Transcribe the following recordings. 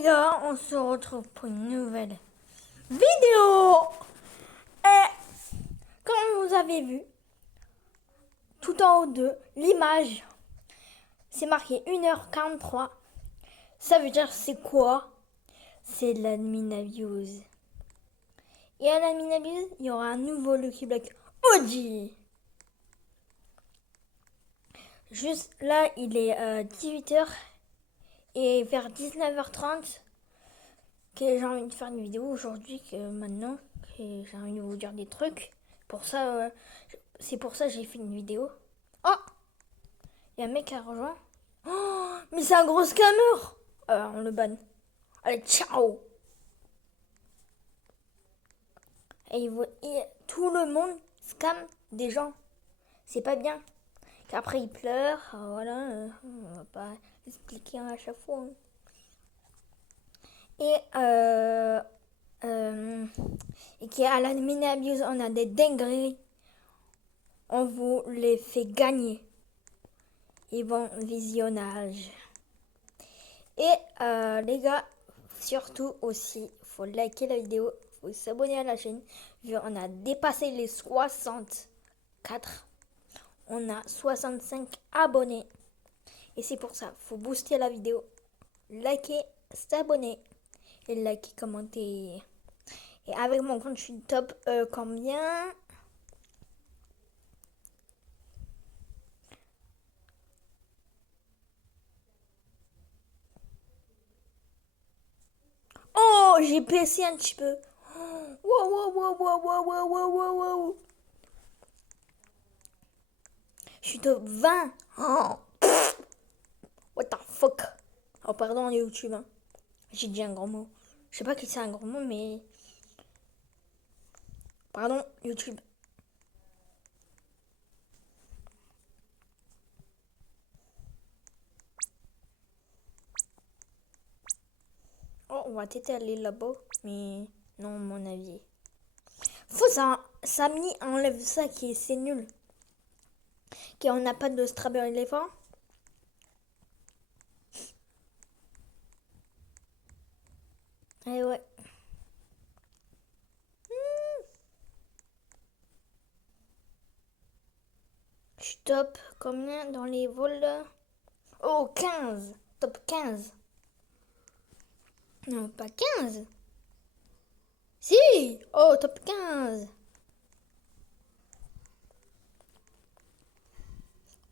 les gars, on se retrouve pour une nouvelle vidéo. Et comme vous avez vu, tout en haut de l'image, c'est marqué 1h43. Ça veut dire c'est quoi? C'est de l'admin-abuse. Et à l'admin-abuse, il y aura un nouveau Lucky Block OG. Juste là, il est 18h. Et vers 19h30, que j'ai envie de faire une vidéo aujourd'hui, que maintenant, que j'ai envie de vous dire des trucs. C'est pour ça que j'ai fait une vidéo. Oh, il y a un mec qui a rejoint. Oh, mais c'est un gros scammer. On le banne. Allez, ciao. Tout le monde scam des gens. C'est pas bien. Qu'après il pleure. Voilà, on va pas expliquer à chaque fois. Hein. Et qu'à la mini-abuse, on a des dingueries. On vous les fait gagner. Et bon visionnage. Et les gars, surtout aussi, faut liker la vidéo, faut s'abonner à la chaîne. Vu on a dépassé les 64. On a 65 abonnés. Et c'est pour ça, faut booster la vidéo. Liker, s'abonner. Et liker, commenter. Et avec mon compte, je suis top combien? Oh, j'ai baissé un petit peu. Wow, wow, wow, wow, wow, wow, wow, wow, wow. Je suis top 20. Oh. What the fuck? Oh, pardon, YouTube. Hein. J'ai dit un grand mot. Je sais pas qui c'est un grand mot, mais... Pardon, YouTube. Oh, on va peut-être aller là-bas, mais non, mon avis. Faut ça, Samy enlève ça, c'est nul. On n'a pas de Strawberry Elephant. Eh ouais. Je suis top combien dans les vols? Oh, 15. Top 15. Non, pas 15. Si. Oh, top 15.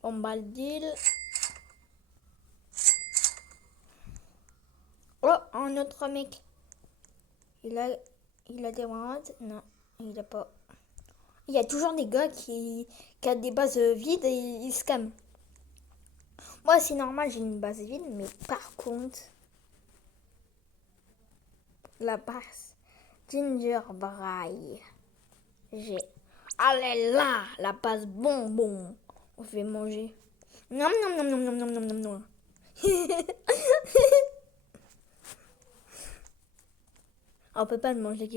On bat le deal. Oh, un autre mec. Il a des ventes. Non, il a pas. Il y a toujours des gars qui ont des bases vides et ils scamment. Moi, c'est normal, j'ai une base vide, mais par contre, la base Ginger Braille, j'ai. Allez là, la base bonbon. On fait manger. Non, non, non, non, non, non, non, non, non. On peut pas le manger,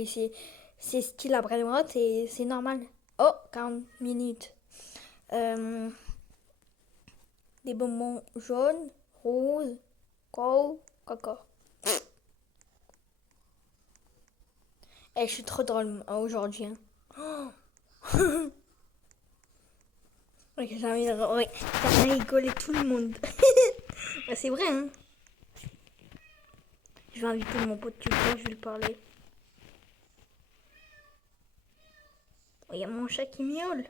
c'est style après le rot et c'est normal. Oh, 40 minutes. Des bonbons jaunes, roses, caca. Et je suis trop drôle aujourd'hui. Hein. J'ai envie de rigoler tout le monde. C'est vrai, hein. Je vais inviter mon pote tuteur, je vais lui parler. Il y a mon chat qui miaule.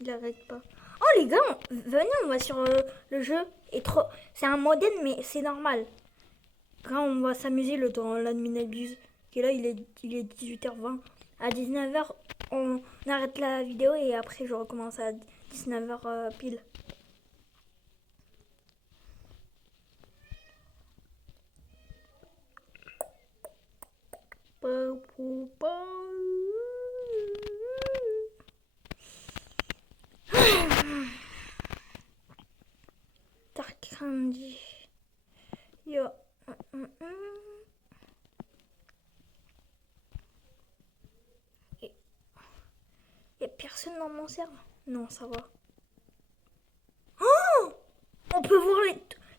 Il arrête pas. Oh les gars, venez, on va sur le jeu. C'est un modèle, mais c'est normal. Quand on va s'amuser le temps, l'admin abuse. Et là, il est 18h20. À 19h, on arrête la vidéo et après, je recommence à 19h pile. Dark Candy. Yo. Y'a personne dans mon serveur? Non, ça va. Oh, on peut voir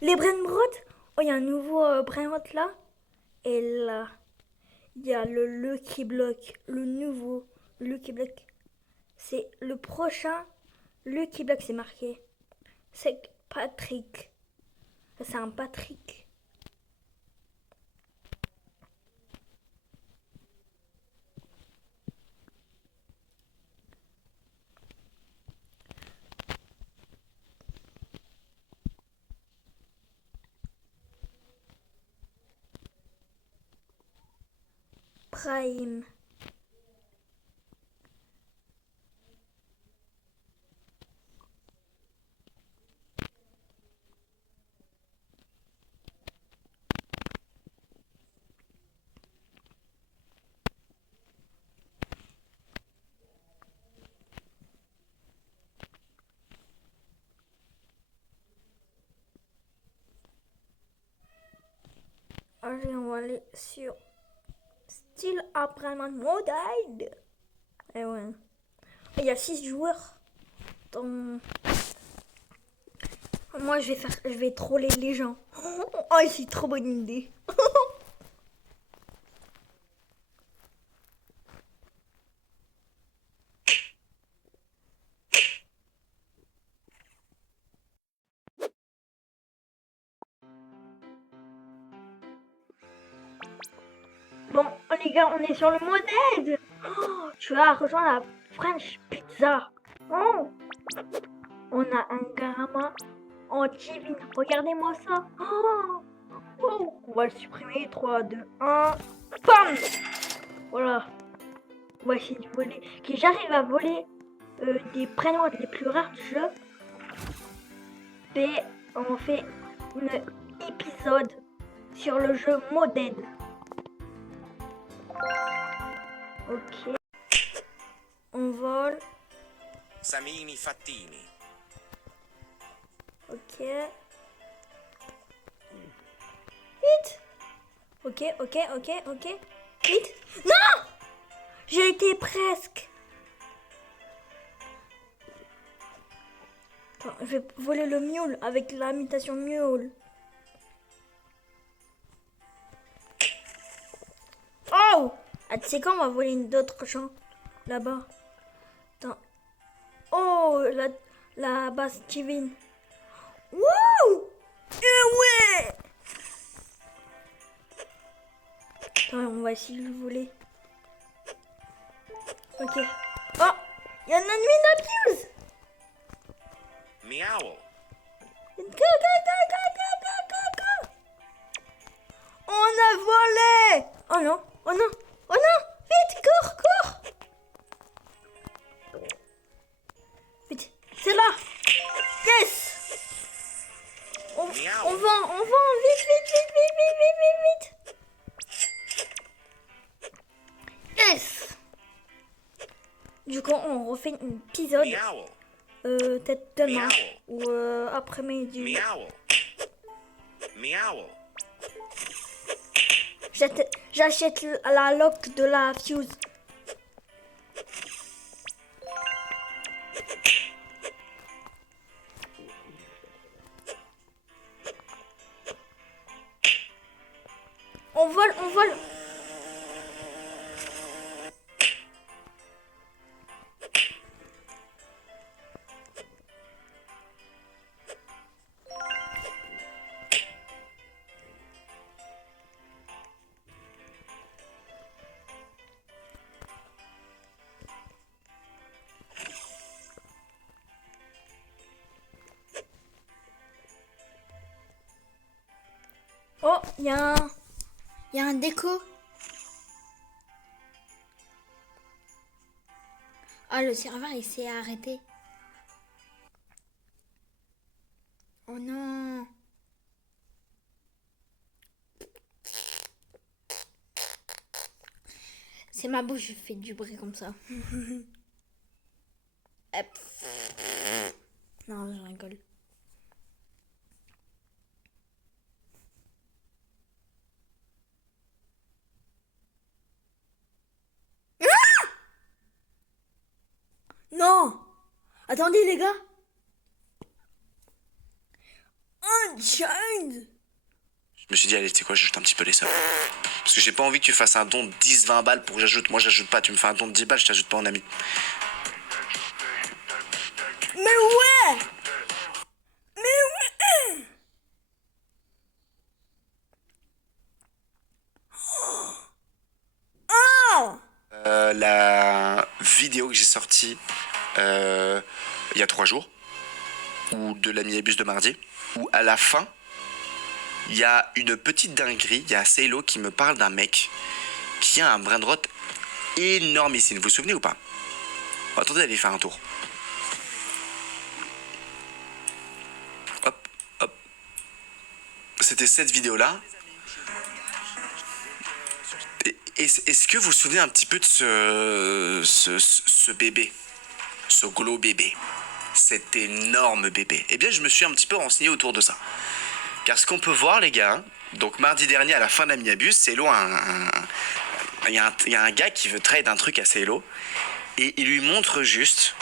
les brain rot. Oh, il y a un nouveau brain rot là. Et là, il y a le Lucky Block, le nouveau Lucky Block. C'est le prochain Lucky Block, c'est marqué. C'est Patrick. C'est un Patrick. Prime. Allez, on va aller sur Style Apprendre Mode. Et ouais. Il y a 6 joueurs. Dans... Moi, je vais troller les gens. Oh, c'est trop bonne idée. Bon, les gars, on est sur le modèle. Oh, tu as rejoint la French Pizza. Oh, on a un gamma en divine. Regardez-moi ça. Oh, oh, on va le supprimer. 3, 2, 1. Bam. Voilà. On va essayer de voler. Que j'arrive à voler des prénoms les plus rares du jeu. Et on fait un épisode sur le jeu Modèle. Ok. On vole. Samini Fattini. Ok. Vite. Ok. Vite. Non! J'ai été presque. Attends, je vais voler le mule avec la mutation mule. Oh! Ah, tu sais quoi, on va voler d'autres gens là-bas. Attends. Oh, la base Kevin. Wouh! Ouais! Attends, on va essayer de le voler. Ok. Oh! Il y a un ennemi d'abuse! Miaow. Go! On a volé! Oh non! Vite, cours! Vite, c'est là! Yes! On vend, vite! Yes! Du coup, on refait un épisode. Miaow. Peut-être demain ou après-midi. Miaow. J'achète la lock de la fuse. On vole. Oh, il y a un déco. Ah, le serveur, il s'est arrêté. Oh non. C'est ma bouche, je fais du bruit comme ça. Non, je rigole. Non! Attendez, les gars! Unchained! Je me suis dit, allez, tu sais quoi, j'ajoute un petit peu les subs. Parce que j'ai pas envie que tu fasses un don de 10-20 balles pour que j'ajoute. Moi, j'ajoute pas. Tu me fais un don de 10 balles, je t'ajoute pas en ami. Mais ouais! Mais ouais! Oh! La vidéo que j'ai sortie il y a 3 jours, ou de la minibus de mardi, où à la fin, il y a une petite dinguerie. Il y a Saylo qui me parle d'un mec qui a un brainrot énormissime. Vous vous souvenez ou pas? Attendez, allez faire un tour. Hop, hop. C'était cette vidéo-là. Est-ce que vous vous souvenez un petit peu de ce bébé, ce gros bébé, cet énorme bébé? Eh bien, je me suis un petit peu renseigné autour de ça. Car ce qu'on peut voir, les gars, donc mardi dernier, à la fin de la minibus, Saylo, il y a un gars qui veut trade un truc à Saylo, et il lui montre juste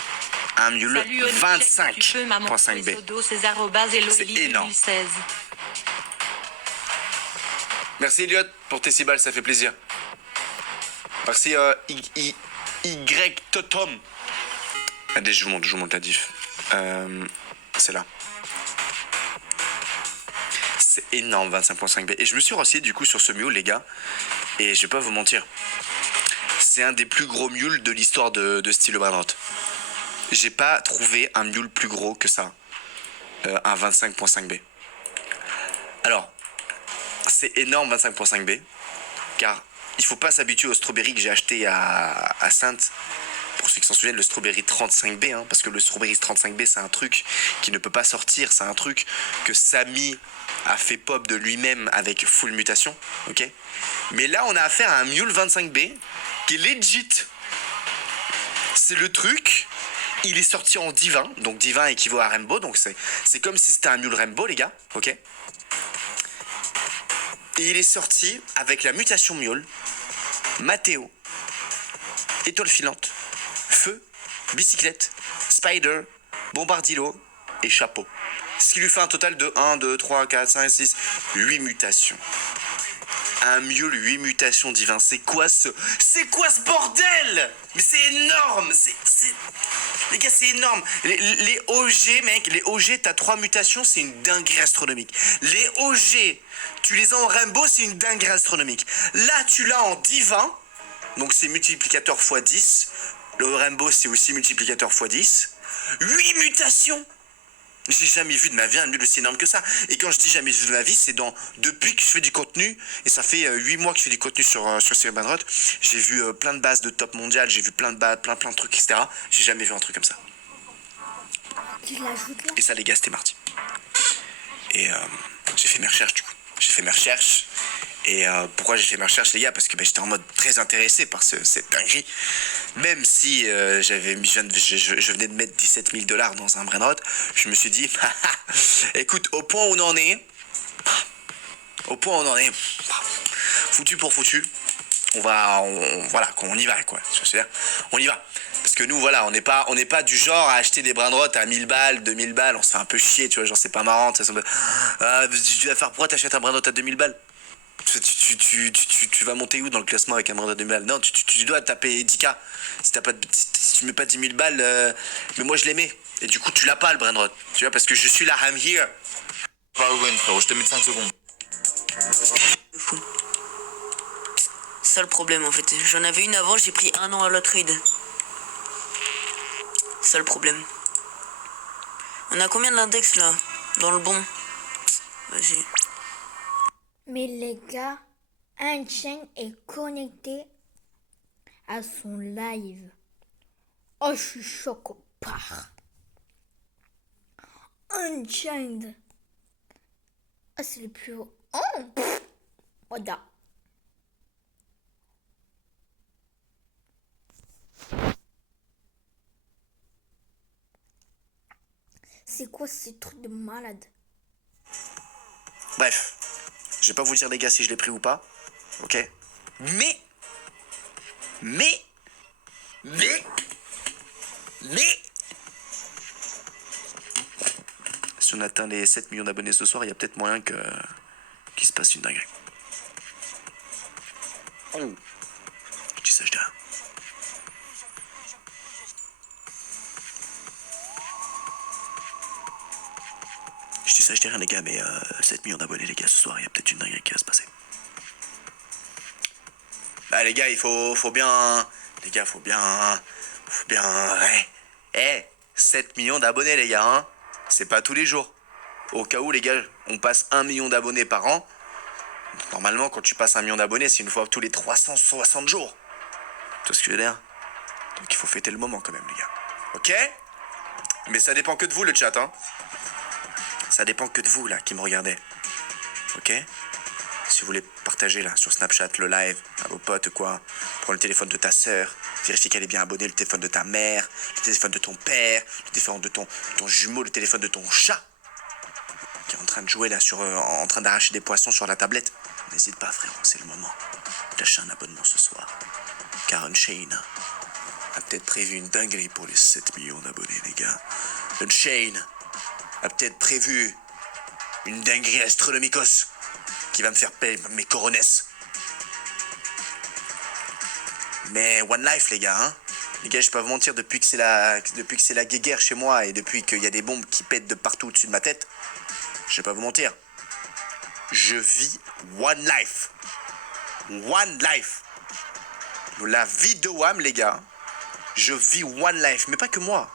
un mule 25.5B. C'est énorme. Merci Elliot pour tes 6 balles, ça fait plaisir. Merci Y Totom. Allez, je vous montre la diff. C'est là. C'est énorme, 25.5B. Et je me suis renseigné du coup sur ce mule, les gars. Et je vais pas vous mentir. C'est un des plus gros mules de l'histoire de Style Brainrot. J'ai pas trouvé un mule plus gros que ça. Un 25.5B. Alors, c'est énorme 25.5B. Car il faut pas s'habituer au strawberry que j'ai acheté à Sainte. Pour ceux qui s'en souviennent, le strawberry 35B, hein, parce que le strawberry 35B, c'est un truc qui ne peut pas sortir, c'est un truc que Samy a fait pop de lui-même avec full mutation, ok. Mais là, on a affaire à un mule 25B qui est legit. C'est le truc, il est sorti en divin, donc divin équivaut à Rainbow, donc c'est comme si c'était un mule Rainbow, les gars, ok. Et il est sorti avec la mutation mule, Mathéo, étoile filante, feu, bicyclette, spider, bombardilo et chapeau. Ce qui lui fait un total de 1, 2, 3, 4, 5, 6, 8 mutations. Un mule 8 mutations divin. C'est quoi ce bordel? Mais c'est énorme. Les gars, c'est énorme. Les OG, mec, les OG, t'as 3 mutations, c'est une dinguerie astronomique. Les OG, tu les as en Rainbow, c'est une dinguerie astronomique. Là, tu l'as en divin. Donc c'est multiplicateur x 10. Le Rainbow, c'est aussi multiplicateur x 10. 8 mutations. J'ai jamais vu de ma vie un mule aussi énorme que ça. Et quand je dis jamais vu de ma vie, c'est depuis que je fais du contenu, et ça fait 8 mois que je fais du contenu sur Style Brainrot, j'ai vu plein de bases de top mondial, j'ai vu plein de trucs, etc. J'ai jamais vu un truc comme ça. Tu l'ajoutes là? Et ça, les gars, c'était mardi. Et j'ai fait mes recherches, du coup. J'ai fait mes recherches. Et pourquoi j'ai fait mes recherches, les gars? Parce que j'étais en mode très intéressé par cette dinguerie. Même si je venais de mettre 17 000 $ dans un Brainrot, je me suis dit, écoute, au point où on en est, foutu pour foutu, on y va, quoi. C'est-à-dire, on y va. Parce que nous, voilà, on n'est pas du genre à acheter des Brainrot à 1000 balles, 2000 balles, on se fait un peu chier, tu vois, genre c'est pas marrant. Tu vas faire pourquoi t'achètes un Brainrot à 2000 balles? Tu vas monter où dans le classement avec un Brainrot de 2000 balles? Non, tu dois taper 10K. Si tu mets pas 10 000 balles, mais moi je les mets. Et du coup, tu l'as pas le Brainrot. Tu vois, parce que je suis là, I'm here. Pas win, frérot, je te mets 5 secondes. Fou. Ça le problème en fait. J'en avais une avant, j'ai pris 1 an à la trade. Ça le problème. On a combien d'index là? Dans le bon. Vas-y. Mais les gars, un chain est connecté à son live. Oh, je suis choqué par Unchained. Ah, c'est le plus haut. Oh, Oda. C'est quoi ces trucs de malade? Bref, je vais pas vous dire les gars si je l'ai pris ou pas, ok. Mais si on atteint les 7 millions d'abonnés ce soir, il y a peut-être moyen qu'il qu'il se passe une dinguerie. Oh. Je dis ça, je dis rien. Je dis ça, je dis rien les gars, mais 7 millions d'abonnés les gars ce soir, il y a peut-être une dinguerie qui va se passer. Bah les gars, il faut bien... Les gars, faut bien... Ouais. 7 millions d'abonnés les gars, hein. C'est pas tous les jours. Au cas où les gars, on passe 1 million d'abonnés par an. Normalement, quand tu passes 1 million d'abonnés, c'est une fois tous les 360 jours. Tu vois ce que je veux dire? Donc il faut fêter le moment quand même les gars. Ok? Mais ça dépend que de vous le chat, hein. Ça dépend que de vous là qui me regardez. Ok? Si vous voulez partager là sur Snapchat le live à vos potes quoi, prends le téléphone de ta sœur, vérifie qu'elle est bien abonnée, le téléphone de ta mère, le téléphone de ton père, le téléphone de ton jumeau, le téléphone de ton chat qui est en train de jouer là en train d'arracher des poissons sur la tablette. N'hésite pas frérot, c'est le moment. Lâche un abonnement ce soir. Car Unchained a peut-être prévu une dinguerie pour les 7 millions d'abonnés les gars. Unchained a peut-être prévu une dinguerie astronomicos qui va me faire payer mes coronesses. Mais One Life les gars, hein. Les gars, je peux pas vous mentir, depuis que c'est la guéguerre chez moi et depuis qu'il y a des bombes qui pètent de partout au-dessus de ma tête, je vais pas vous mentir. Je vis One Life. One Life. La vie de Wham les gars. Je vis One Life, mais pas que moi.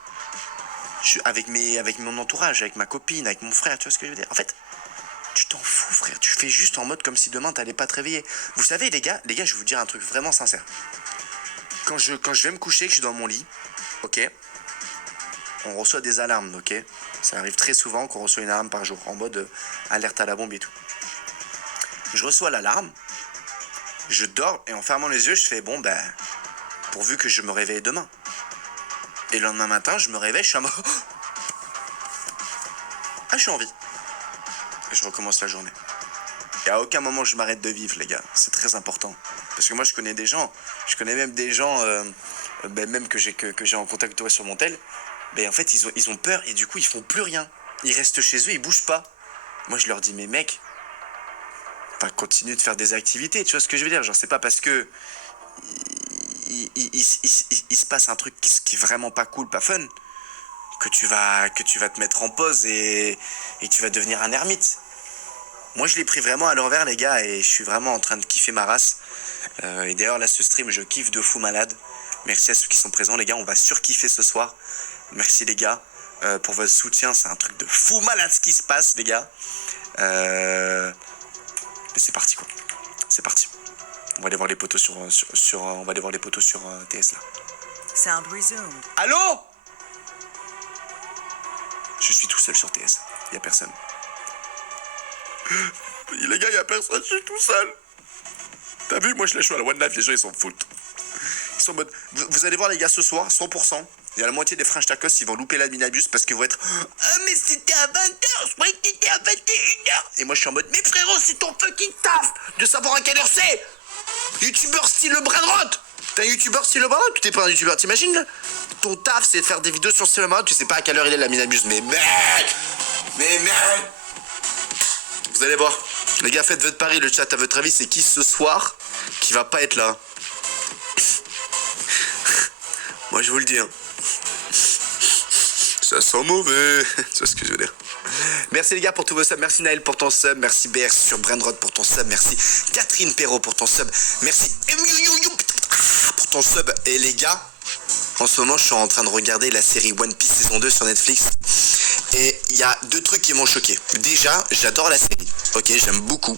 Avec mon entourage, avec ma copine, avec mon frère, tu vois ce que je veux dire? En fait, tu t'en fous frère, tu fais juste en mode comme si demain t'allais pas te réveiller. Vous savez les gars, je vais vous dire un truc vraiment sincère. Quand je vais me coucher, que je suis dans mon lit, ok, on reçoit des alarmes, ok. Ça arrive très souvent qu'on reçoit une alarme par jour, en mode alerte à la bombe et tout. Je reçois l'alarme, je dors et en fermant les yeux, je fais bon ben, pourvu que je me réveille demain. Et le lendemain matin, je me réveille, je suis en mode... Ah, je suis en vie. Et je recommence la journée. Et à aucun moment je m'arrête de vivre, les gars. C'est très important. Parce que moi, je connais des gens. Je connais même des gens, même que j'ai en contact avec toi sur mon tel. Mais en fait, ils ont peur et du coup, ils font plus rien. Ils restent chez eux, ils bougent pas. Moi, je leur dis, mais mec, continue de faire des activités. Tu vois ce que je veux dire? Genre, c'est pas parce que... Il se passe un truc qui est vraiment pas cool, pas fun, que tu vas te mettre en pause et tu vas devenir un ermite. Moi je l'ai pris vraiment à l'envers les gars et je suis vraiment en train de kiffer ma race. Et d'ailleurs là ce stream je kiffe de fou malade. Merci à ceux qui sont présents les gars, on va surkiffer ce soir. Merci les gars pour votre soutien, c'est un truc de fou malade ce qui se passe les gars. Mais c'est parti quoi, c'est parti. On va aller voir les poteaux sur TS là. Sound resumed. Allô? Je suis tout seul sur TS. Il y a personne. Les gars, il y a personne, je suis tout seul. T'as vu, moi je joue à la One Life, les gens ils s'en foutent. Ils sont en mode... Vous allez voir les gars ce soir, 100%. Il y a la moitié des French Tacos, ils vont louper l'adminabus parce qu'ils vont être... Ah mais c'était à 20h, je croyais que c'était à 21h. Et moi je suis en mode, mais frérot, c'est ton fucking taf de savoir à quelle heure c'est. Youtubeur style le Brainrot. T'es un youtubeur style le Brainrot ou t'es pas un youtubeur? T'imagines là? Ton taf c'est de faire des vidéos sur style le Brainrot, tu sais pas à quelle heure il est la minabuse. Mais mec. Vous allez voir. Les gars, faites votre pari, le chat, à votre avis, c'est qui ce soir qui va pas être là? Moi je vous le dis, hein. Ça sent mauvais. Tu vois ce que je veux dire? Merci les gars pour tous vos subs. Merci Naël pour ton sub. Merci BR sur Brainrot pour ton sub. Merci Catherine Perrault pour ton sub. Merci pour ton sub. Et les gars, en ce moment je suis en train de regarder la série One Piece saison 2 sur Netflix. Et il y a deux trucs qui m'ont choqué. Déjà, j'adore la série. Ok, j'aime beaucoup.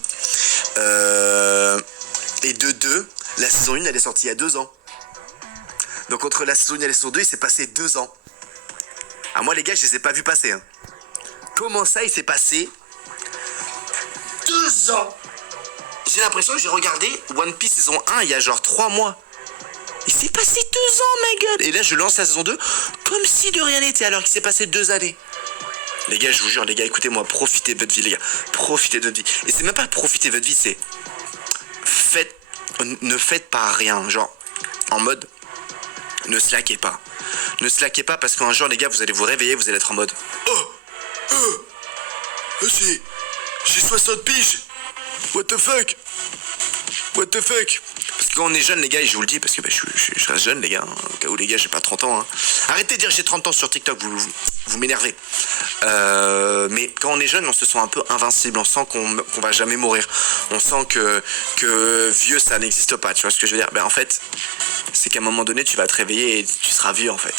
Et de deux, la saison 1 elle est sortie il y a 2 ans. Donc entre la saison 1 et la saison 2, il s'est passé 2 ans. Ah moi les gars, je les ai pas vus passer, hein. Comment ça, il s'est passé 2 ans? J'ai l'impression que j'ai regardé One Piece saison 1 il y a genre 3 mois. Il s'est passé 2 ans, ma gueule. Et là, je lance la saison 2 comme si de rien n'était, alors qu'il s'est passé 2 années. Les gars, je vous jure, les gars, écoutez-moi, profitez de votre vie, les gars. Profitez de votre vie. Et c'est même pas profiter de votre vie, c'est... Ne faites pas rien. Genre, en mode... Ne slackez pas. Ne slackez pas parce qu'un jour, les gars, vous allez vous réveiller, vous allez être en mode... J'ai 60 piges. What the fuck? What the fuck? Parce que quand on est jeune, les gars, et je vous le dis, parce que je reste jeune, les gars, hein, au cas où, les gars, j'ai pas 30 ans. Hein. Arrêtez de dire j'ai 30 ans sur TikTok, vous m'énervez. Mais quand on est jeune, on se sent un peu invincible, on sent qu'on va jamais mourir. On sent que vieux, ça n'existe pas, tu vois ce que je veux dire? Ben en fait, c'est qu'à un moment donné, tu vas te réveiller et tu seras vieux, en fait.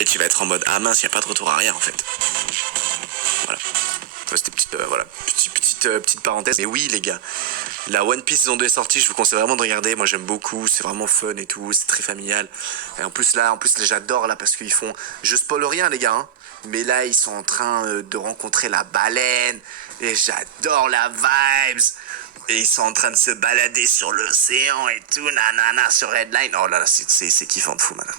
Et tu vas être en mode, ah mince, il n'y a pas de retour arrière, en fait. Voilà. C'était petite parenthèse. Mais oui, les gars. La One Piece saison 2 est sortie, je vous conseille vraiment de regarder. Moi j'aime beaucoup, c'est vraiment fun et tout, c'est très familial. Et en plus j'adore là parce qu'ils font. Je spoil rien les gars, hein, mais là ils sont en train de rencontrer la baleine. Et j'adore la vibes. Et ils sont en train de se balader sur l'océan et tout, nanana, sur Redline. Oh là là, c'est kiffant de fou, madame.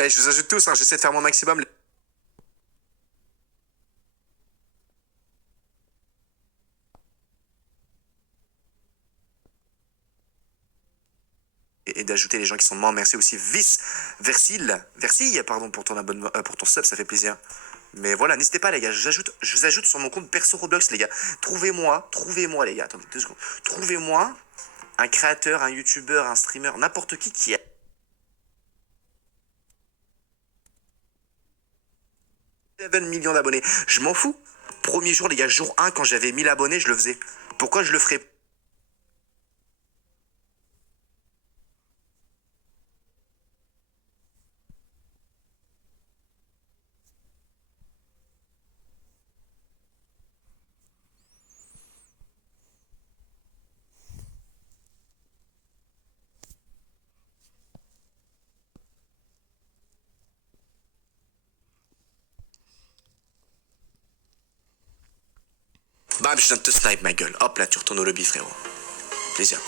Hey, je vous ajoute tous, hein, j'essaie de faire mon maximum. Et d'ajouter les gens qui sont morts. Merci aussi Versille, pardon, pour ton abonnement, pour ton sub, ça fait plaisir. Mais voilà, n'hésitez pas les gars, je vous ajoute sur mon compte perso Roblox les gars. Trouvez-moi les gars, attendez 2 secondes. Trouvez-moi un créateur, un youtubeur, un streamer, n'importe qui a 7 millions d'abonnés. Je m'en fous. Premier jour les gars, jour 1 quand j'avais 1000 abonnés, je le faisais. Pourquoi je le ferais pas? Bam, je viens de te snipe ma gueule. Hop là, tu retournes au lobby frérot. Plaisir.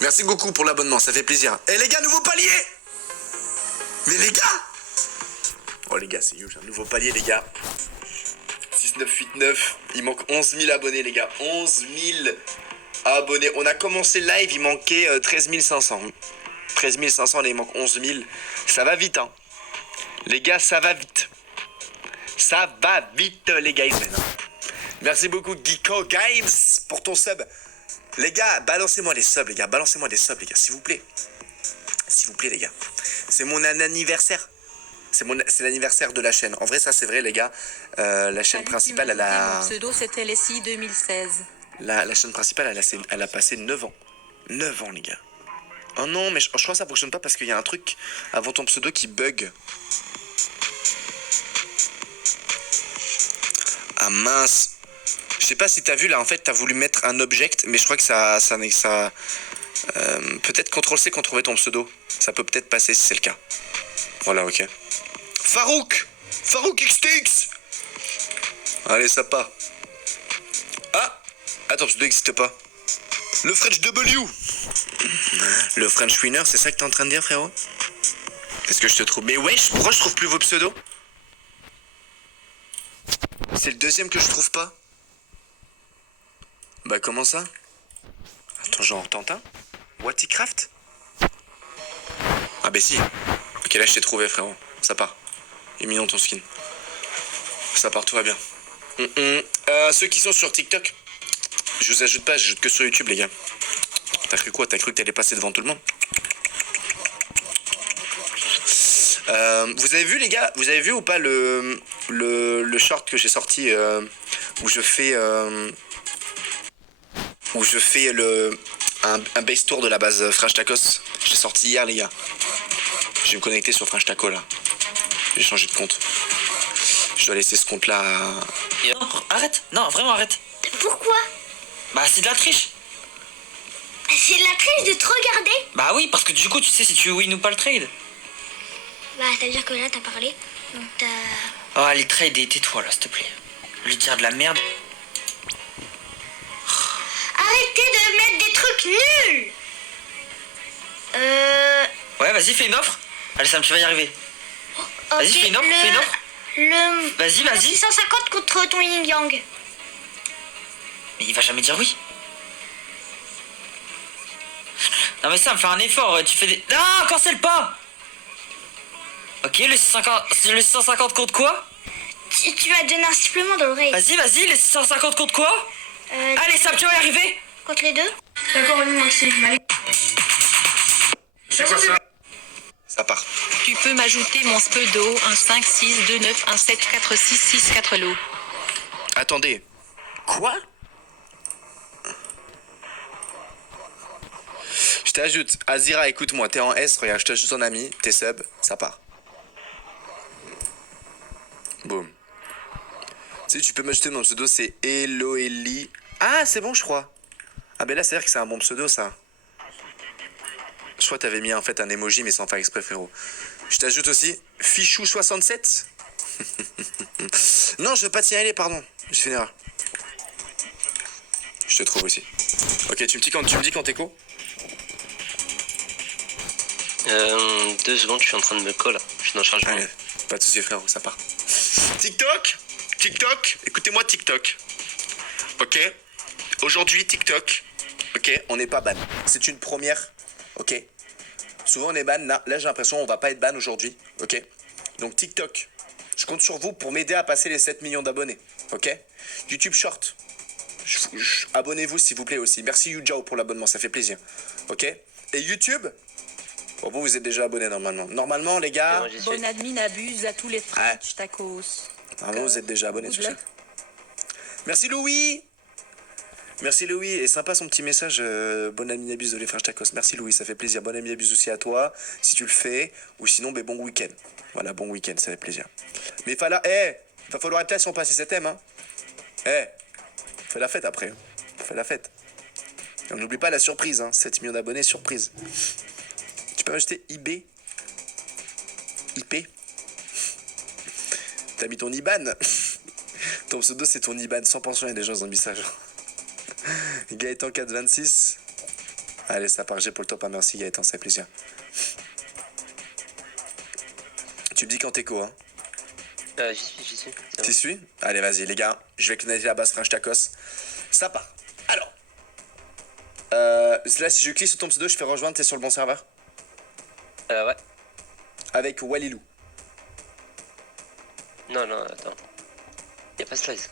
Merci beaucoup pour l'abonnement, ça fait plaisir. Et les gars, nouveau palier. Mais les gars. Oh les gars, c'est huge, un nouveau palier les gars. 6989, il manque 11 000 abonnés les gars. 11 000 abonnés. On a commencé le live, il manquait 13 500. 13 500, là il manque 11 000. Ça va vite hein. Les gars, ça va vite. Ça va vite les guys maintenant. Merci beaucoup Geeko Games pour ton sub. Les gars, balancez-moi les subs les gars, s'il vous plaît. S'il vous plaît les gars. C'est mon anniversaire. C'est l'anniversaire de la chaîne. En vrai ça c'est vrai les gars. La chaîne principale elle a... Mon pseudo c'était Leslie 2016. La chaîne principale elle a passé 9 ans. 9 ans les gars. Oh non mais je crois que ça fonctionne pas parce qu'il y a un truc avant ton pseudo qui bug. Ah mince. Je sais pas si t'as vu là, en fait t'as voulu mettre un object, mais je crois que ça peut-être CTRL-C quand trouver ton pseudo. Ça peut peut-être passer si c'est le cas. Voilà, ok. Farouk XTX. Allez, ça part. Ah, attends, pseudo n'existe pas. Le French W. Le French Winner, c'est ça que t'es en train de dire, frérot? Est-ce que je te trouve... Mais wesh, pourquoi je trouve plus vos pseudos? C'est le deuxième que je trouve pas. Bah comment ça? Attends, genre Tantin? Whattycraft? Ah bah si. Ok là je t'ai trouvé frérot. Ça part. Il est mignon ton skin. Ça part, tout va bien. Ceux qui sont sur TikTok, je vous ajoute pas, j'ajoute que sur YouTube les gars. T'as cru quoi? T'as cru que t'allais passer devant tout le monde? Vous avez vu les gars? Vous avez vu ou pas le short que j'ai sorti où je fais un base tour de la base French Tacos. J'ai sorti hier les gars. Je vais me connecter sur French Taco là. J'ai changé de compte. Je dois laisser ce compte là. Non, arrête. Non, vraiment arrête. Pourquoi? Bah c'est de la triche. C'est de la triche de te regarder. Bah oui, parce que du coup tu sais si tu win ou pas le trade. Bah ça veut dire que là t'as parlé. Donc t'as... Oh allez trade et tais-toi là s'il te plaît. Lui dire de la merde. Arrêtez de mettre des trucs nuls. Ouais vas-y fais une offre. Allez Sam tu vas y arriver. Vas-y Ok, fais une offre, Vas-y. 650 contre ton yin yang. Mais il va jamais dire oui. Non mais Sam fais un effort, tu fais des... Non cancelle pas. Ok le 650 contre quoi? tu m'as donné un supplément dans l'oreille. Vas-y, les 150 contre quoi? Allez, Sam, tu vas y arriver. Contre les deux. D'accord, Maxime. Allez. Ça part. Tu peux m'ajouter mon pseudo 15629174664 lot. Attendez. Quoi? Je t'ajoute. Azira, écoute-moi. T'es en S, regarde, je t'ajoute en ami. T'es sub, ça part. Boum. Tu sais, tu peux m'ajouter mon pseudo, c'est Eloeli. Ah, c'est bon, je crois. Ah, ben là, c'est-à-dire que c'est un bon pseudo, ça. Je crois que t'avais mis en fait un emoji, mais sans faire exprès, frérot. Je t'ajoute aussi Fichou67. Non, je veux pas t'y aller, pardon. J'ai fait une erreur. Je te trouve aussi. Ok, tu me dis quand t'es co. 2 secondes, je suis en train de me coller. Je suis dans le chargement. Allez, pas de soucis, frérot, ça part. TikTok, écoutez-moi TikTok. Ok. Aujourd'hui, TikTok. Ok, on n'est pas ban. C'est une première. Ok. Souvent on est ban. Là j'ai l'impression on va pas être ban aujourd'hui. Ok. Donc TikTok. Je compte sur vous pour m'aider à passer les 7 millions d'abonnés. Ok. YouTube Short. Abonnez-vous s'il vous plaît aussi. Merci Yujao pour l'abonnement, ça fait plaisir. Ok. Et YouTube. Bon, vous êtes déjà abonné normalement. Normalement les gars. Bon admin abuse à tous les French tacos. Normalement vous êtes déjà abonné tout ça. Merci Louis. Merci Louis, et sympa son petit message, bon ami abuse de les frères Tacos. Merci Louis, ça fait plaisir. Bon ami abuse aussi à toi, si tu le fais, ou sinon, ben, bon week-end. Voilà, bon week-end, ça fait plaisir. Mais va falloir être là si on passe 7ème, hein. Fais la fête après, hein. Fais la fête. Et on n'oublie pas la surprise, hein, 7 millions d'abonnés, surprise. Tu peux m'acheter IP. T'as mis ton IBAN. Ton pseudo c'est ton IBAN, 100%, il y a des gens qui ont mis ça, genre. Gaëtan 426. Allez, ça part, j'ai pour le top. Merci Gaëtan, ça fait plaisir. Tu me dis quand t'es co, hein? J'y suis. T'y suis? Allez, vas-y, les gars. Je vais clignoter la base French Tacos. Ça part. Alors. Là, si je clique sur ton pseudo, je fais rejoindre. T'es sur le bon serveur? Ouais. Avec Walilou. Non, attends. Y'a pas Slice.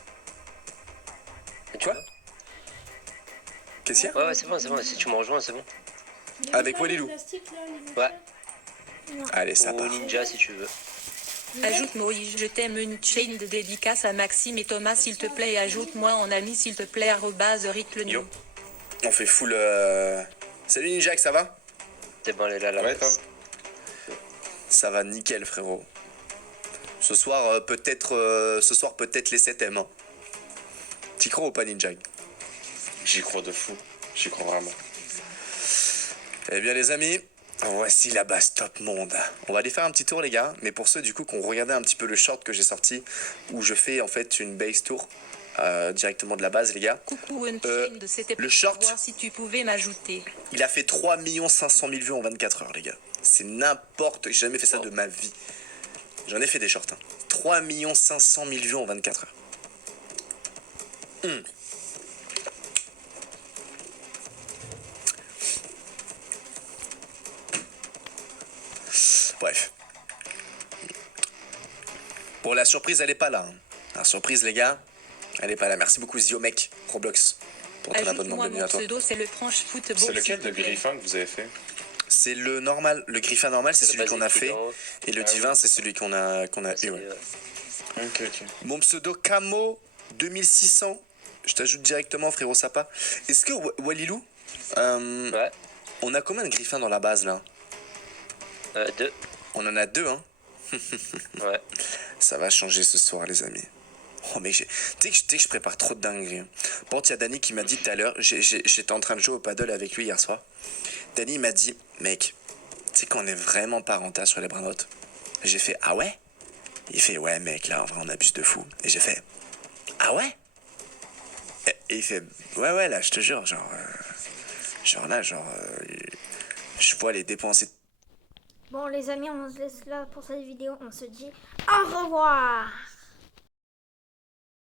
Quoi? Qu'est-ce qu'il y a? Ouais, c'est bon. Si tu me rejoins, c'est bon. Avec Walilou. Ouais. Allez, ça Ou part. Ninja si tu veux. Ajoute-moi, je t'aime une chaîne de dédicace à Maxime et Thomas s'il te plaît. Ajoute-moi en ami s'il te plaît. @Rick le Yo. On fait full. Salut Ninja, ça va? C'est bon, elle est là, la toi? Ça va nickel, frérot. Ce soir, peut-être les 7ème. Hein. T'y crois ou pas, Ninja? J'y crois de fou. J'y crois vraiment. Eh bien, les amis, voici la base top monde. On va aller faire un petit tour, les gars. Mais pour ceux, du coup, qui ont regardé un petit peu le short que j'ai sorti, où je fais, en fait, une base tour directement de la base, les gars. Coucou, le short, voir si tu pouvais m'ajouter. il a fait 3 500 000 vues en 24 heures, les gars. C'est n'importe... J'ai jamais fait ça de ma vie. J'en ai fait des shorts. Hein. 3 500 000 vues en 24 heures. Bref. Bon, la surprise, elle est pas là. Hein. La surprise, les gars, elle est pas là. Merci beaucoup, Ziomec, Roblox, pour ton abonnement. Ajoute-moi Bienvenue mon à toi. pseudo, c'est le Franche Football. C'est lequel de Griffin que vous avez fait? C'est le normal. Le Griffin normal, c'est Le celui qu'on a basique fait. d'en haut. Et le divin, c'est celui qu'on a eu. Ouais. Ok. Mon pseudo Camo 2600. Je t'ajoute directement, frérot Sapa. Est-ce que Walilou, Ouais. on a combien de Griffins dans la base là? 2. On en a 2, hein. Ouais. Ça va changer ce soir, les amis. Oh, mais tu sais que je prépare trop de dingueries. Hein. Par contre, il y a Dani qui m'a dit tout à l'heure, j'étais en train de jouer au paddle avec lui hier soir. Dani m'a dit, mec, tu sais qu'on est vraiment pas rentable sur les bras notes. J'ai fait, ah ouais? Il fait, ouais, mec, là, en vrai, on abuse de fou. Et j'ai fait, ah ouais? Et il fait, ouais, là, je te jure, je vois les dépenser. Bon les amis, on se laisse là pour cette vidéo. On se dit au revoir.